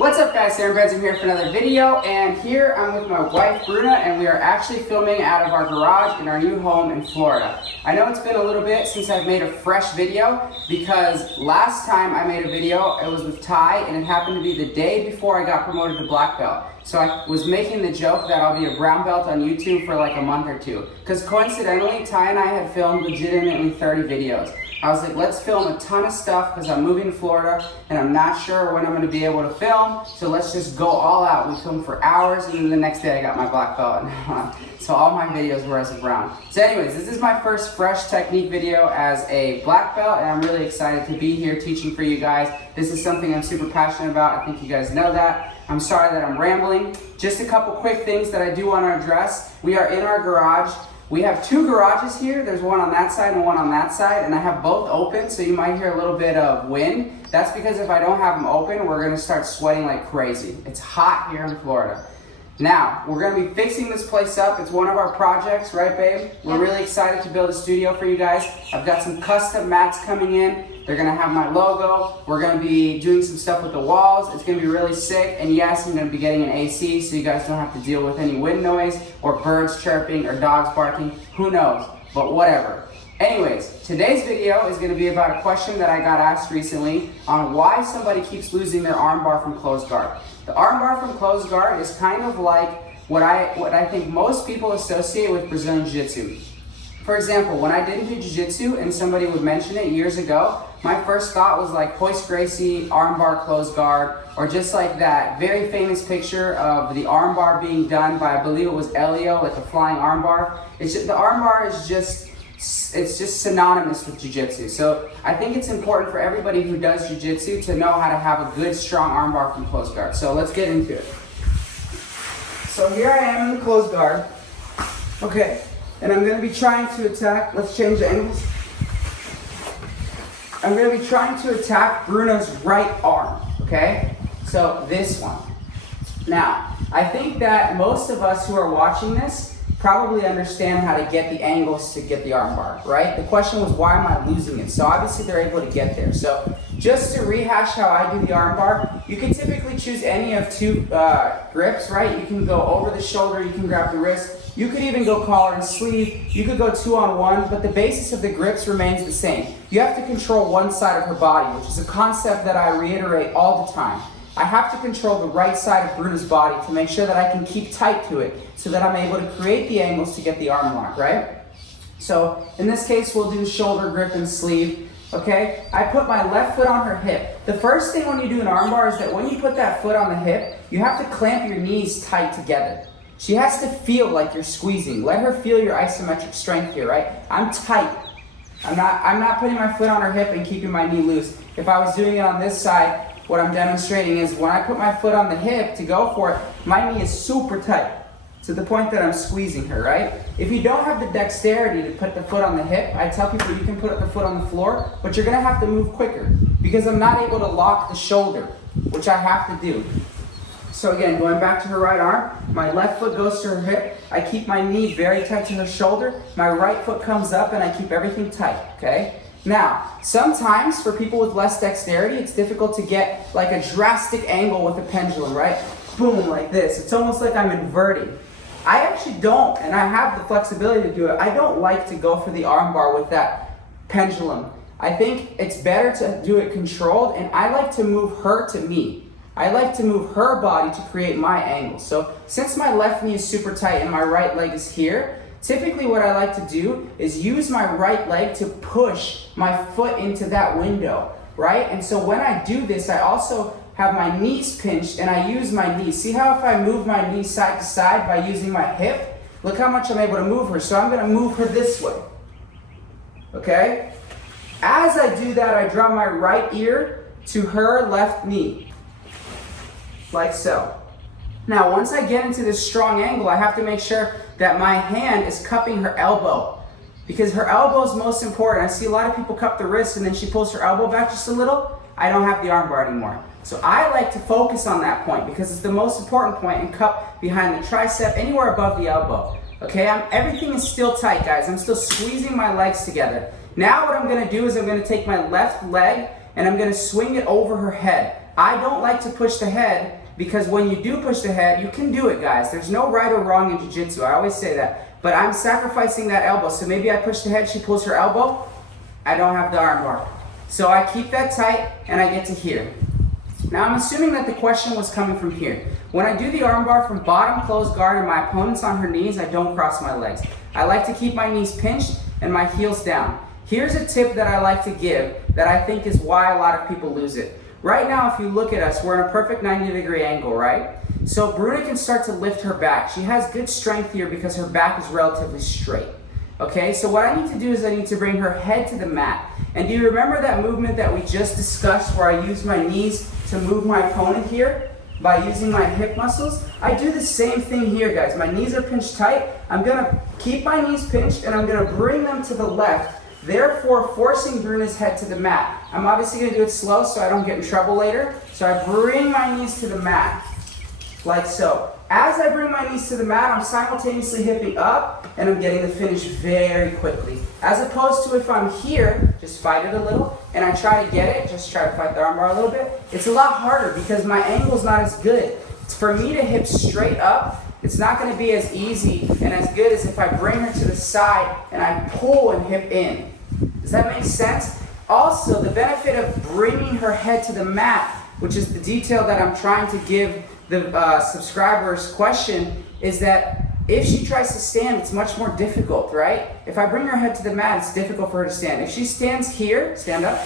What's up guys, Aaron Benson here for another video, and here I'm with my wife Bruna, and we are actually filming out of our garage in our new home in Florida. I know it's been a little bit since I've made a fresh video because last time I made a video it was with Ty, and it happened to be the day before I got promoted to black belt. So I was making the joke that I'll be a brown belt on YouTube for like a month or two, because coincidentally Ty and I had filmed legitimately 30 videos. I was like, let's film a ton of stuff because I'm moving to Florida and I'm not sure when I'm going to be able to film, so let's just go all out. We filmed for hours, and then the next day I got my black belt. So all my videos were as a brown. So anyways, this is my first fresh technique video as a black belt, and I'm really excited to be here teaching for you guys. This is something I'm super passionate about. I think you guys know that. I'm sorry that I'm rambling. Just a couple quick things that I do want to address. We are in our garage. We have two garages here. There's one on that side and one on that side, and I have both open, so you might hear a little bit of wind. That's because if I don't have them open, we're gonna start sweating like crazy. It's hot here in Florida. Now, we're gonna be fixing this place up. It's one of our projects, right babe? We're really excited to build a studio for you guys. I've got some custom mats coming in. They're gonna have my logo. We're gonna be doing some stuff with the walls. It's gonna be really sick. And yes, I'm gonna be getting an AC so you guys don't have to deal with any wind noise or birds chirping or dogs barking. Who knows, but whatever. Anyways, today's video is gonna be about a question that I got asked recently on why somebody keeps losing their armbar from closed guard. The armbar from closed guard is kind of like what I think most people associate with Brazilian Jiu-Jitsu. For example, when I didn't do Jiu-Jitsu and somebody would mention it years ago, my first thought was like Royce Gracie, armbar closed guard, or just like that very famous picture of the armbar being done by, I believe it was Elio, like a flying armbar. It's just, the armbar is just, it's just synonymous with Jiu-Jitsu. So I think it's important for everybody who does Jiu-Jitsu to know how to have a good, strong armbar from closed guard. So let's get into it. So here I am in the closed guard. Okay. And I'm going to be trying to attack, let's change the angles. I'm going to be trying to attack Bruno's right arm, okay? So this one. Now, I think that most of us who are watching this probably understand how to get the angles to get the arm bar, right? The question was, why am I losing it? So obviously they're able to get there. So just to rehash how I do the arm bar, you can typically choose any of two grips, right? You can go over the shoulder, you can grab the wrist. You could even go collar and sleeve. You could go 2-on-1, but the basis of the grips remains the same. You have to control one side of her body, which is a concept that I reiterate all the time. I have to control the right side of Bruna's body to make sure that I can keep tight to it so that I'm able to create the angles to get the arm lock, right? So in this case, we'll do shoulder grip and sleeve, okay? I put my left foot on her hip. The first thing when you do an arm bar is that when you put that foot on the hip, you have to clamp your knees tight together. She has to feel like you're squeezing. Let her feel your isometric strength here, right? I'm tight. I'm not putting my foot on her hip and keeping my knee loose. If I was doing it on this side, what I'm demonstrating is when I put my foot on the hip to go for it, my knee is super tight to the point that I'm squeezing her, right? If you don't have the dexterity to put the foot on the hip, I tell people you can put the foot on the floor, but you're gonna have to move quicker because I'm not able to lock the shoulder, which I have to do. So again, going back to her right arm, my left foot goes to her hip. I keep my knee very tight to her shoulder. My right foot comes up and I keep everything tight, okay? Now, sometimes for people with less dexterity, it's difficult to get like a drastic angle with a pendulum, right? Boom, like this. It's almost like I'm inverting. I actually don't, and I have the flexibility to do it. I don't like to go for the arm bar with that pendulum. I think it's better to do it controlled, and I like to move her to me. I like to move her body to create my angle. So since my left knee is super tight and my right leg is here, typically what I like to do is use my right leg to push my foot into that window, right? And so when I do this, I also have my knees pinched and I use my knees. See how if I move my knee side to side by using my hip, look how much I'm able to move her. So I'm gonna move her this way, okay? As I do that, I draw my right ear to her left knee. Like so. Now, once I get into this strong angle, I have to make sure that my hand is cupping her elbow because her elbow is most important. I see a lot of people cup the wrist and then she pulls her elbow back just a little. I don't have the arm bar anymore. So I like to focus on that point because it's the most important point and cup behind the tricep, anywhere above the elbow. Okay, everything is still tight, guys. I'm still squeezing my legs together. Now what I'm gonna do is I'm gonna take my left leg and I'm gonna swing it over her head. I don't like to push the head because when you do push the head, you can do it, guys. There's no right or wrong in jiu-jitsu. I always say that. But I'm sacrificing that elbow. So maybe I push the head, she pulls her elbow. I don't have the arm bar. So I keep that tight and I get to here. Now I'm assuming that the question was coming from here. When I do the arm bar from bottom closed guard and my opponent's on her knees, I don't cross my legs. I like to keep my knees pinched and my heels down. Here's a tip that I like to give that I think is why a lot of people lose it. Right now, if you look at us, we're in a perfect 90-degree angle, right? So Bruna can start to lift her back. She has good strength here because her back is relatively straight. Okay, so what I need to do is I need to bring her head to the mat. And do you remember that movement that we just discussed where I use my knees to move my opponent here by using my hip muscles? I do the same thing here, guys. My knees are pinched tight. I'm gonna keep my knees pinched and I'm gonna bring them to the left, therefore forcing Bruna's head to the mat. I'm obviously gonna do it slow so I don't get in trouble later. So I bring my knees to the mat, like so. As I bring my knees to the mat, I'm simultaneously hipping up and I'm getting the finish very quickly. As opposed to if I'm here, just fight it a little, and I try to get it, just try to fight the armbar a little bit, it's a lot harder because my angle's not as good. For me to hip straight up, it's not gonna be as easy and as good as if I bring her to the side and I pull and hip in. Does that make sense? Also, the benefit of bringing her head to the mat, which is the detail that I'm trying to give the subscriber's question, is that if she tries to stand, it's much more difficult, right? If I bring her head to the mat, it's difficult for her to stand. If she stands here, stand up,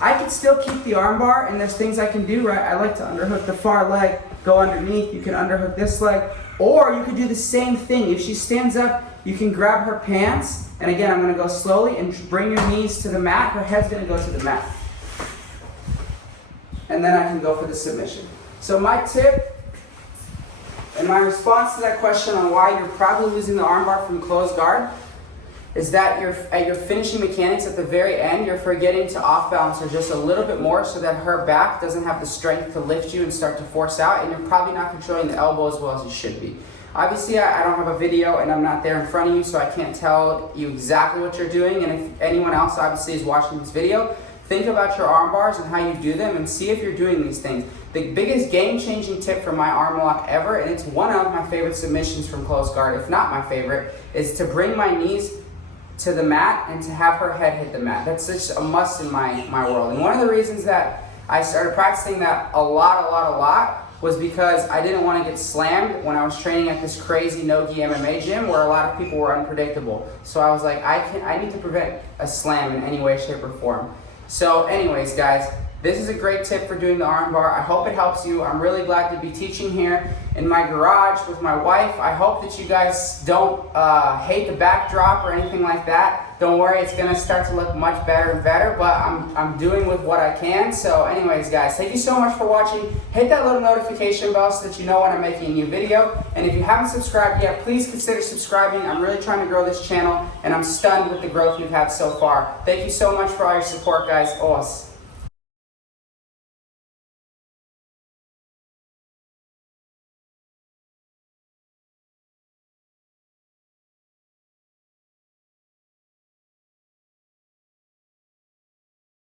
I can still keep the arm bar, and there's things I can do, right? I like to underhook the far leg, go underneath, you can underhook this leg, or you could do the same thing. If she stands up, you can grab her pants, and again, I'm gonna go slowly and bring your knees to the mat, her head's gonna go to the mat. And then I can go for the submission. So my tip, and my response to that question on why you're probably losing the armbar from closed guard, is that at your finishing mechanics at the very end, you're forgetting to off balance her just a little bit more so that her back doesn't have the strength to lift you and start to force out, and you're probably not controlling the elbow as well as you should be. Obviously, I don't have a video and I'm not there in front of you, so I can't tell you exactly what you're doing, and if anyone else obviously is watching this video, think about your arm bars and how you do them and see if you're doing these things. The biggest game-changing tip for my arm lock ever, and it's one of my favorite submissions from closed guard, if not my favorite, is to bring my knees to the mat and to have her head hit the mat. That's just a must in my world. And one of the reasons that I started practicing that a lot was because I didn't want to get slammed when I was training at this crazy no-gi MMA gym where a lot of people were unpredictable. So I was like, I need to prevent a slam in any way, shape, or form. So anyways, guys, this is a great tip for doing the arm bar. I hope it helps you. I'm really glad to be teaching here in my garage with my wife. I hope that you guys don't hate the backdrop or anything like that. Don't worry, it's gonna start to look much better and better, but I'm doing with what I can. So anyways, guys, thank you so much for watching. Hit that little notification bell so that you know when I'm making a new video. And if you haven't subscribed yet, please consider subscribing. I'm really trying to grow this channel, and I'm stunned with the growth we've had so far. Thank you so much for all your support, guys. Os.